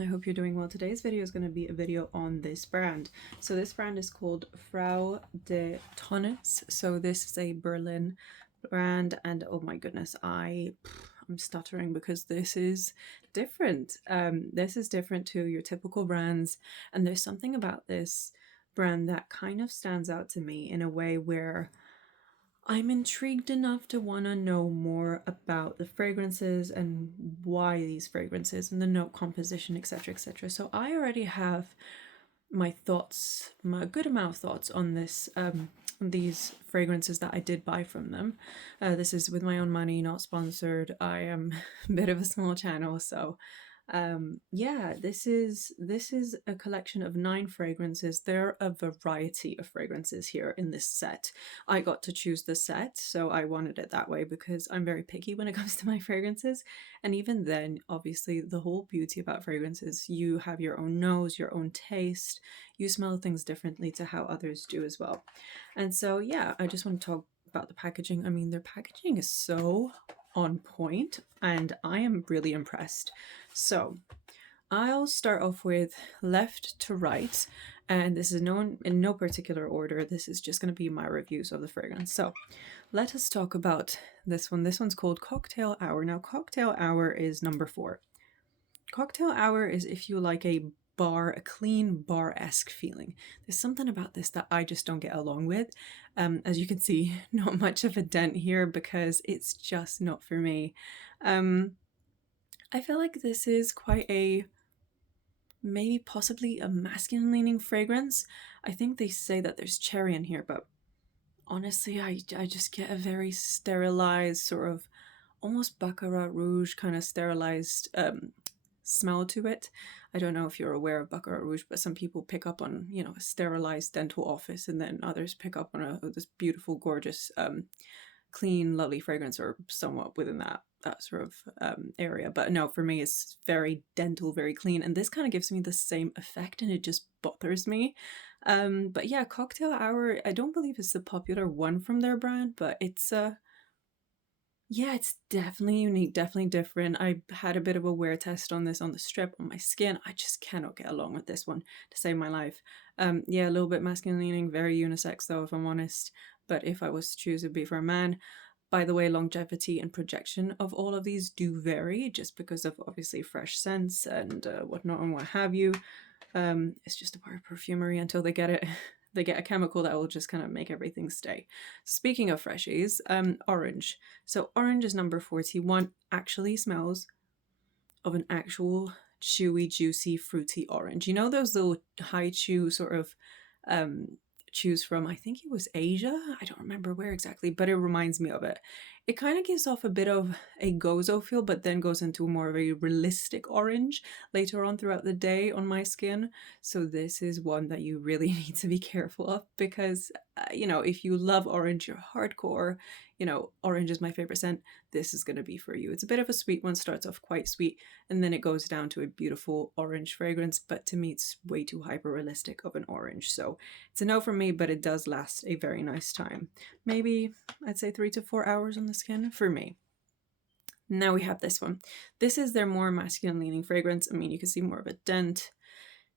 everyone, I hope you're doing well. Today's video is going to be a video on this brand. So this brand is called Frau Tonis. So this is a Berlin brand, and oh my goodness, I'm stuttering because this is different. This is different to your typical brands, and there's something about this brand that kind of stands out to me in a way where I'm intrigued enough to want to know more about the fragrances and why these fragrances and the note composition, etc., etc. So I already have my thoughts, my good amount of thoughts on this, these fragrances that I did buy from them. This is with my own money, not sponsored. I am a bit of a small channel, so yeah, this is a collection of 9 fragrances. There are a variety of fragrances here in this set. I got to choose the set, so I wanted it that way because I'm very picky when it comes to my fragrances. And even then, obviously, the whole beauty about fragrances, you have your own nose, your own taste, you smell things differently to how others do as well. And so yeah, I just want to talk about the packaging. I mean, their packaging is so on point and I am really impressed. So I'll start off with left to right, and this is in no particular order. This is just going to be my reviews of the fragrance. So let us talk about this one. This one's called Cocktail Hour. Now Cocktail Hour is number 4. Cocktail Hour is if you like a clean bar-esque feeling. There's something about this that I just don't get along with. As you can see, not much of a dent here because it's just not for me. I feel like this is quite a, maybe possibly a masculine leaning fragrance. I think they say that there's cherry in here, but honestly, I just get a very sterilized sort of almost Baccarat Rouge kind of sterilized smell to it. I don't know if you're aware of Baccarat Rouge, but some people pick up on, you know, a sterilized dental office, and then others pick up on this beautiful, gorgeous, clean, lovely fragrance, or somewhat within that sort of area. But no, for me, it's very dental, very clean, and this kind of gives me the same effect, and it just bothers me. But yeah, Cocktail Hour, I don't believe it's the popular one from their brand, but it's yeah, it's definitely unique, definitely different. I had a bit of a wear test on this on the strip on my skin. I just cannot get along with this one to save my life. Yeah, a little bit masculine leaning, very unisex though, if I'm honest. But if I was to choose, it'd be for a man. By the way, longevity and projection of all of these do vary just because of obviously fresh scents and whatnot and what have you. It's just a part of perfumery until they get it. They get a chemical that will just kind of make everything stay. Speaking of freshies, orange. So orange is number 41. Actually smells of an actual chewy, juicy, fruity orange. You know those little high chew sort of chews from, I think it was Asia? I don't remember where exactly, but it reminds me of it. It kind of gives off a bit of a gozo feel, but then goes into more of a realistic orange later on throughout the day on my skin. So this is one that you really need to be careful of because, you know, if you love orange, you're hardcore, you know, orange is my favorite scent, this is going to be for you. It's a bit of a sweet one, starts off quite sweet, and then it goes down to a beautiful orange fragrance, but to me it's way too hyper realistic of an orange. So it's a no from me, but it does last a very nice time. Maybe I'd say 3 to 4 hours on the skin for me. Now we have this one. This is their more masculine leaning fragrance. I mean, you can see more of a dent.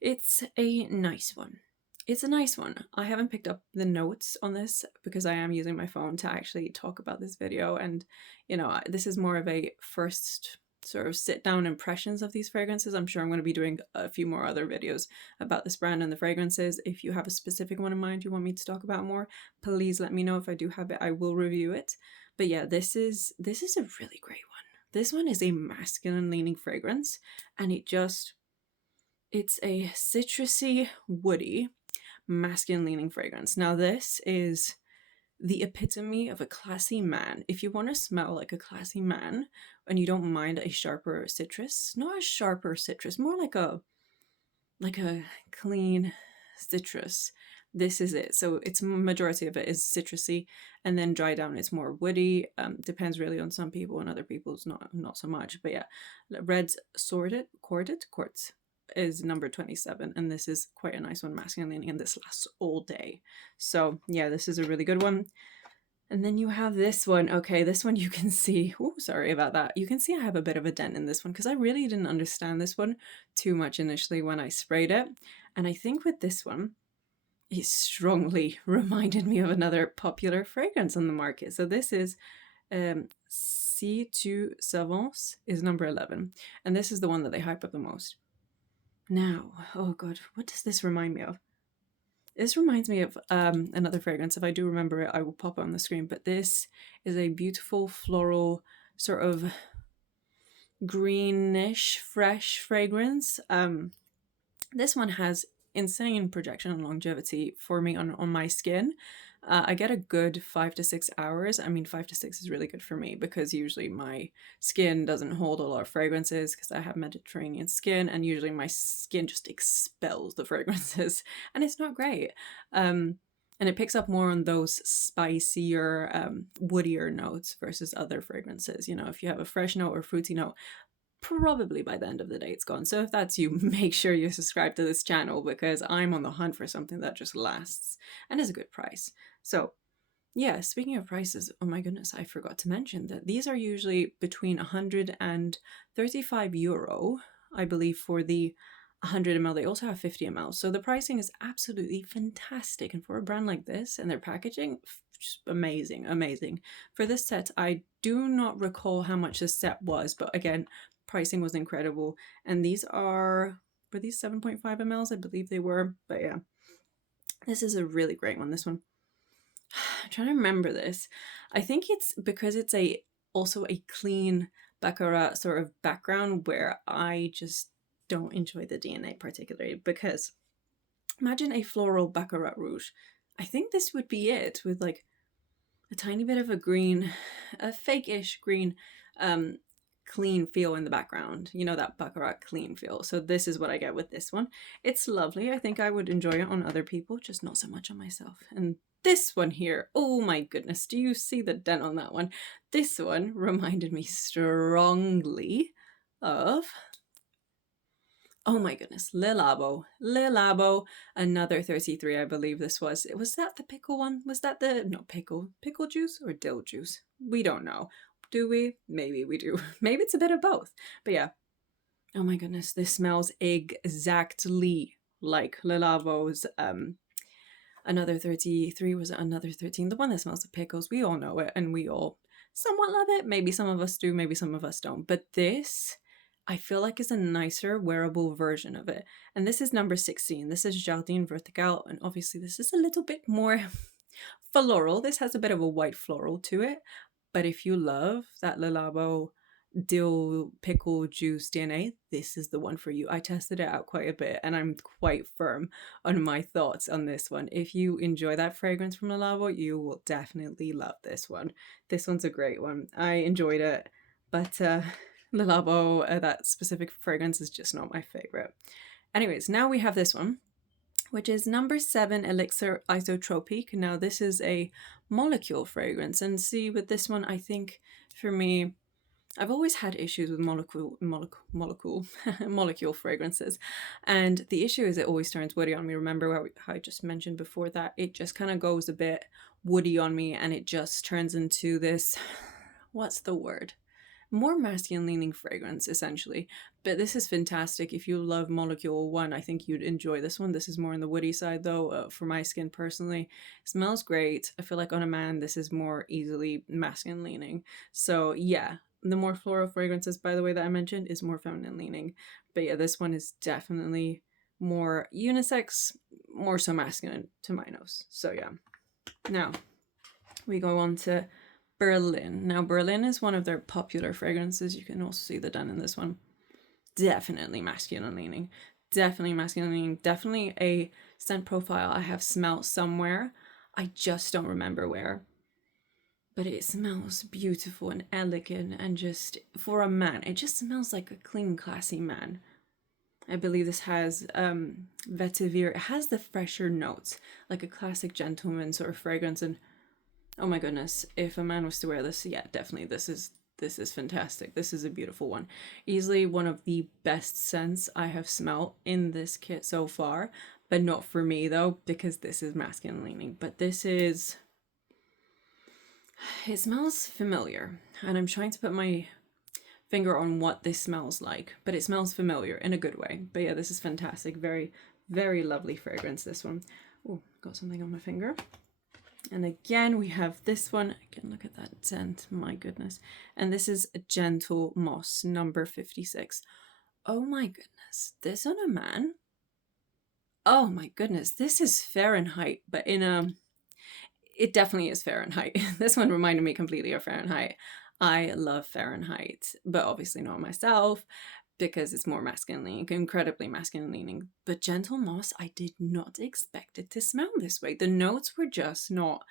It's a nice one. It's a nice one. I haven't picked up the notes on this because I am using my phone to actually talk about this video, and you know, this is more of a first sort of sit down impressions of these fragrances. I'm sure I'm going to be doing a few more other videos about this brand and the fragrances. If you have a specific one in mind you want me to talk about more, please let me know. If I do have it, I will review it. But yeah, this is a really great one. This one is a masculine leaning fragrance, and it's a citrusy, woody, masculine leaning fragrance. Now this is the epitome of a classy man. If you want to smell like a classy man and you don't mind a sharper citrus, not a sharper citrus, more like a clean citrus, this is it. So it's majority of it is citrusy, and then dry down it's more woody. Depends really on some people, and other people's not so much. But yeah, Red Cordt is number 27, and this is quite a nice one, masculine leaning, and this lasts all day. So yeah, this is a really good one. And then you have this one. Okay, this one you can see. Oh, sorry about that. You can see I have a bit of a dent in this one because I really didn't understand this one too much initially when I sprayed it. And I think with this one, it strongly reminded me of another popular fragrance on the market. So this is Si Tu Savas is number 11. And this is the one that they hype up the most. Now, oh god, what does this remind me of? This reminds me of another fragrance. If I do remember it, I will pop it on the screen. But this is a beautiful floral sort of greenish, fresh fragrance. This one has insane projection and longevity for me on my skin. I get a good 5 to 6 hours. I mean, 5 to 6 is really good for me because usually my skin doesn't hold a lot of fragrances because I have Mediterranean skin, and usually my skin just expels the fragrances and it's not great. And it picks up more on those spicier, woodier notes versus other fragrances. You know, if you have a fresh note or fruity note, probably by the end of the day it's gone. So if that's you, make sure you subscribe to this channel because I'm on the hunt for something that just lasts and is a good price. So yeah, speaking of prices, oh my goodness, I forgot to mention that these are usually between 100 and 35 euro, I believe, for the 100 ml. They also have 50 ml. So the pricing is absolutely fantastic. And for a brand like this and their packaging, just amazing, amazing. For this set, I do not recall how much this set was, but again, pricing was incredible. And these were these 7.5 mls? I believe they were, but yeah, this is a really great one. This one, I'm trying to remember this. I think it's because it's also a clean Baccarat sort of background where I just don't enjoy the DNA particularly, because imagine a floral Baccarat Rouge. I think this would be it, with like a tiny bit of a green, a fake-ish green, clean feel in the background. You know, that Baccarat clean feel. So this is what I get with this one. It's lovely. I think I would enjoy it on other people, just not so much on myself. And this one here, oh my goodness, do you see the dent on that one? This one reminded me strongly of, oh my goodness, Le Labo, another 33, I believe this was. Was that the pickle one? Was that the, not pickle juice or dill juice? We don't know. Do we? Maybe we do. Maybe it's a bit of both. But yeah. Oh my goodness, this smells exactly like Le Labo's another 33. Was it another 13? The one that smells of pickles. We all know it and we all somewhat love it. Maybe some of us do, maybe some of us don't. But this, I feel like, is a nicer wearable version of it. And this is number 16. This is Jardin Vertical. And obviously this is a little bit more floral. This has a bit of a white floral to it. But if you love that Le Labo dill pickle juice DNA, this is the one for you. I tested it out quite a bit and I'm quite firm on my thoughts on this one. If you enjoy that fragrance from Le Labo, you will definitely love this one. This one's a great one. I enjoyed it, but Le Labo, that specific fragrance is just not my favorite. Anyways, now we have this one, which is number 7 Elixir Isotopique. Now this is a molecule fragrance, and see, with this one, I think for me, I've always had issues with molecule fragrances, and the issue is it always turns woody on me. Remember how I just mentioned before that it just kind of goes a bit woody on me, and it just turns into this, what's the word? More masculine leaning fragrance, essentially. But this is fantastic. If you love Molecule 1, I think you'd enjoy this one. This is more on the woody side though, for my skin personally. It smells great. I feel like on a man this is more easily masculine leaning. So yeah, the more floral fragrances, by the way, that I mentioned is more feminine leaning. But yeah, this one is definitely more unisex, more so masculine to my nose. So yeah. Now we go on to Berlin. Now Berlin is one of their popular fragrances. You can also see the dent in this one. Definitely masculine leaning. Definitely masculine leaning. Definitely a scent profile I have smelt somewhere. I just don't remember where. But it smells beautiful and elegant, and just for a man, it just smells like a clean, classy man. I believe this has vetiver. It has the fresher notes, like a classic gentleman sort of fragrance. And oh my goodness, if a man was to wear this, yeah, definitely this is fantastic. This is a beautiful one. Easily one of the best scents I have smelled in this kit so far, but not for me though, because this is masculine leaning. But this is, It smells familiar, and I'm trying to put my finger on what this smells like, but it smells familiar in a good way. But yeah, this is fantastic. Very, very lovely fragrance, this one. Oh, got something on my finger. And again, we have this one. Again, look at that scent, my goodness. And this is Gentle Moss, number 56. Oh my goodness, this on a man. Oh my goodness, this is Fahrenheit, but in a... It definitely is Fahrenheit. This one reminded me completely of Fahrenheit. I love Fahrenheit, but obviously not myself because it's more masculine leaning, incredibly masculine leaning. But Gentle Moss, I did not expect it to smell this way. The notes were just not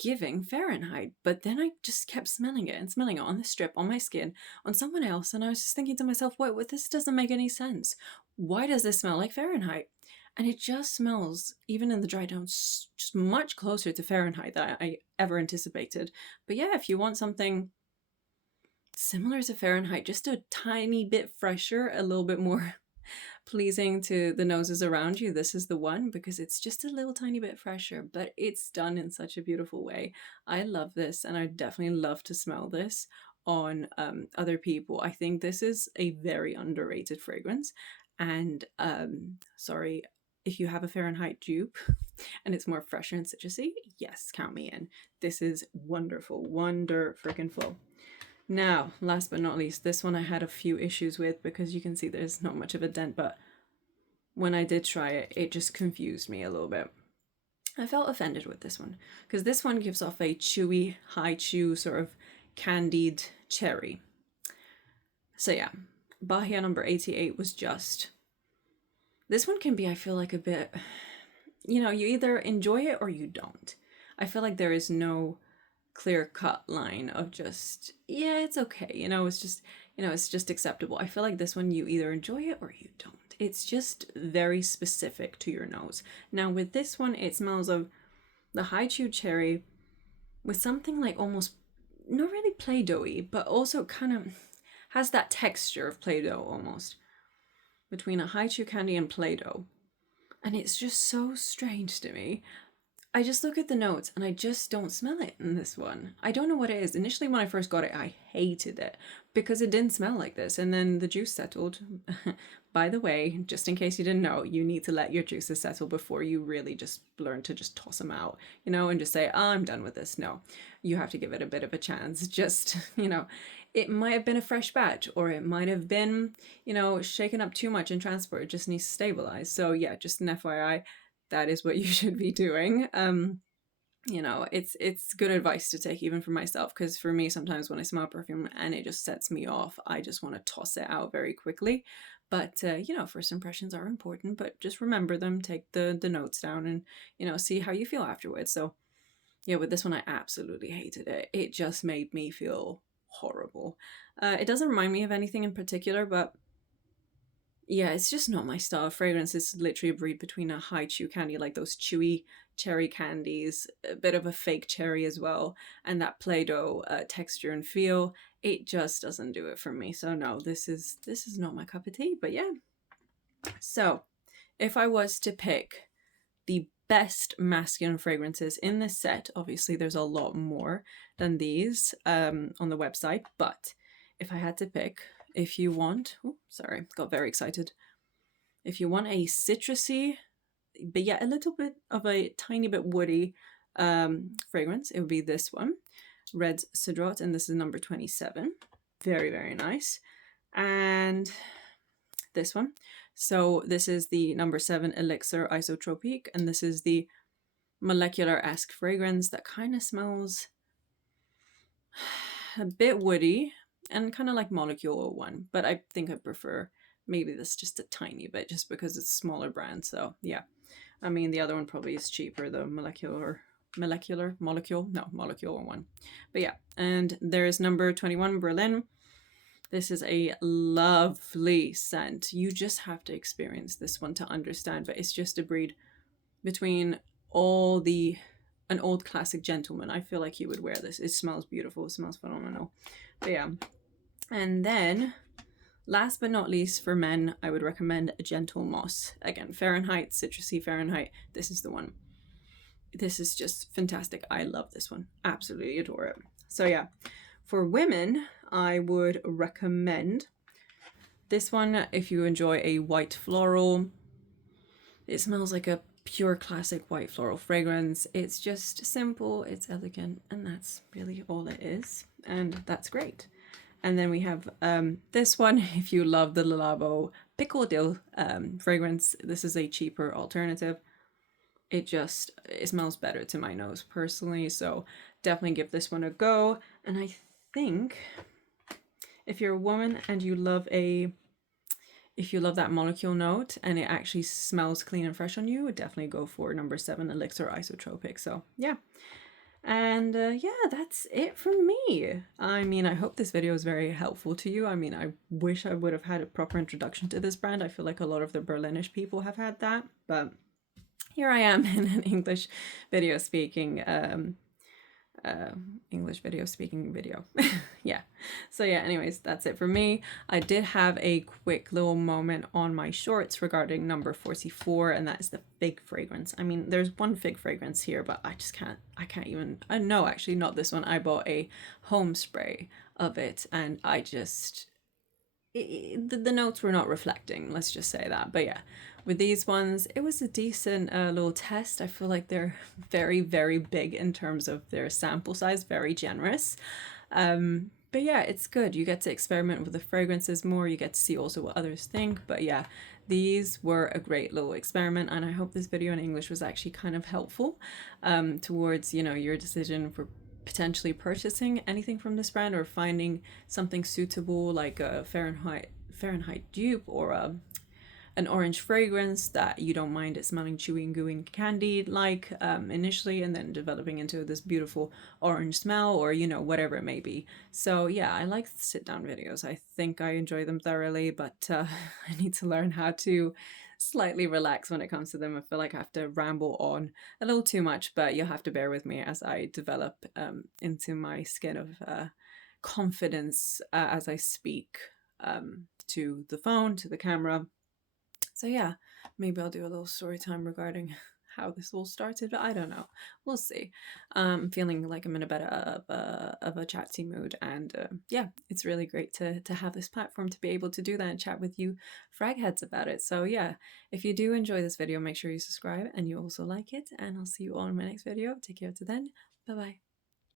giving Fahrenheit, but then I just kept smelling it and smelling it on the strip, on my skin, on someone else, and I was just thinking to myself, what, this doesn't make any sense. Why does this smell like Fahrenheit? And it just smells, even in the dry down, just much closer to Fahrenheit than I ever anticipated. But yeah, if you want something similar to Fahrenheit, just a tiny bit fresher, a little bit more pleasing to the noses around you, this is the one, because it's just a little tiny bit fresher, but it's done in such a beautiful way. I love this, and I definitely love to smell this on other people. I think this is a very underrated fragrance, and sorry if you have a Fahrenheit dupe and it's more fresher and citrusy, yes, count me in. This is wonderful, wonder-freaking-full. Now, last but not least, this one I had a few issues with because you can see there's not much of a dent, but when I did try it, it just confused me a little bit. I felt offended with this one because this one gives off a chewy, high chew, sort of candied cherry. So yeah, Bahia number 88 was just... This one can be, I feel like, a bit, you know, you either enjoy it or you don't. I feel like there is no clear-cut line of just, yeah, it's okay, you know, it's just, you know, it's just acceptable. I feel like this one, you either enjoy it or you don't. It's just very specific to your nose. Now with this one, it smells of the high chewed cherry with something like almost, not really Play-Doh-y, but also kind of has that texture of Play-Doh almost, between a high chew candy and Play-Doh. And it's just so strange to me. I just look at the notes and I just don't smell it in this one. I don't know what it is. Initially when I first got it, I hated it because it didn't smell like this. And then the juice settled. By the way, just in case you didn't know, you need to let your juices settle before you really just learn to just toss them out, you know, and just say, oh, I'm done with this. No, you have to give it a bit of a chance. Just, you know, it might have been a fresh batch, or it might have been, you know, shaken up too much in transport. It just needs to stabilize. So yeah, just an FYI, that is what you should be doing. You know, it's good advice to take even for myself, because for me, sometimes when I smell perfume and it just sets me off, I just want to toss it out very quickly. But you know, first impressions are important, but just remember them, take the notes down, and you know, see how you feel afterwards. So yeah, with this one, I absolutely hated it. It just made me feel horrible. It doesn't remind me of anything in particular, but yeah, it's just not my style of fragrance. It's literally a breed between a high chew candy, like those chewy cherry candies, a bit of a fake cherry as well, and that Play-Doh texture and feel. It just doesn't do it for me. So no, this is not my cup of tea. But yeah. So if I was to pick the best masculine fragrances in this set, obviously there's a lot more than these on the website, but if I had to pick, if you want, oh, sorry, got very excited. If you want a citrusy, but yet a little bit of a tiny bit woody fragrance, it would be this one, Red Cordt, and this is number 27. Very, very nice. And this one. So this is the number 7 Elixir Isotopique, and this is the molecular-esque fragrance that kind of smells a bit woody, and kind of like Molecule one, but I think I prefer maybe this just a tiny bit, just because it's a smaller brand. So yeah, I mean, the other one probably is cheaper, the Molecule one. But yeah, and there's number 21 Berlin. This is a lovely scent. You just have to experience this one to understand, but it's just a breed between an old classic gentleman. I feel like you would wear this. It smells beautiful. It smells phenomenal. But yeah. And then, last but not least, for men, I would recommend a Gentle Moss. Again, Fahrenheit, citrusy Fahrenheit. This is the one. this is just fantastic. I love this one. Absolutely adore it. So yeah, for women, I would recommend this one if you enjoy a white floral. It smells like a pure classic white floral fragrance. It's just simple, it's elegant, and that's really all it is. And that's great. And then we have this one, if you love the Le Labo Pickle Dill fragrance. This is a cheaper alternative. It smells better to my nose personally, so definitely give this one a go. And I think if you're a woman and you love that molecule note and it actually smells clean and fresh on you, definitely go for N07 Elixir Isotopique. So yeah. And yeah, that's it from me. I mean, I hope this video is very helpful to you. I mean, I wish I would have had a proper introduction to this brand. I feel like a lot of the Berlinish people have had that, but here I am in an English video speaking video. Yeah. So yeah, anyways, that's it for me. I did have a quick little moment on my shorts regarding number 44, and that is the fig fragrance. I mean, there's one fig fragrance here, but I can't even, no, actually not this one. I bought a home spray of it, and I just, the notes were not reflecting, let's just say that. But yeah, with these ones, it was a decent little test. I feel like they're very, very big in terms of their sample size, very generous. But yeah, it's good. You get to experiment with the fragrances more. You get to see also what others think. But yeah, these were a great little experiment, and I hope this video in English was actually kind of helpful towards, you know, your decision for potentially purchasing anything from this brand or finding something suitable like a Fahrenheit dupe or an orange fragrance that you don't mind it smelling chewy and gooey and candied like initially, and then developing into this beautiful orange smell, or you know, whatever it may be. So yeah, I like sit down videos. I think I enjoy them thoroughly, but I need to learn how to slightly relax when it comes to them. I feel like I have to ramble on a little too much, but you'll have to bear with me as I develop into my skin of confidence as I speak to the phone, to the camera. So yeah, maybe I'll do a little story time regarding how this all started, but I don't know. We'll see. I'm feeling like I'm in a bit of a chatty mood, and yeah, it's really great to have this platform to be able to do that and chat with you fragheads about it. So yeah, if you do enjoy this video, make sure you subscribe and you also like it, and I'll see you all in my next video. Take care till then. Bye bye.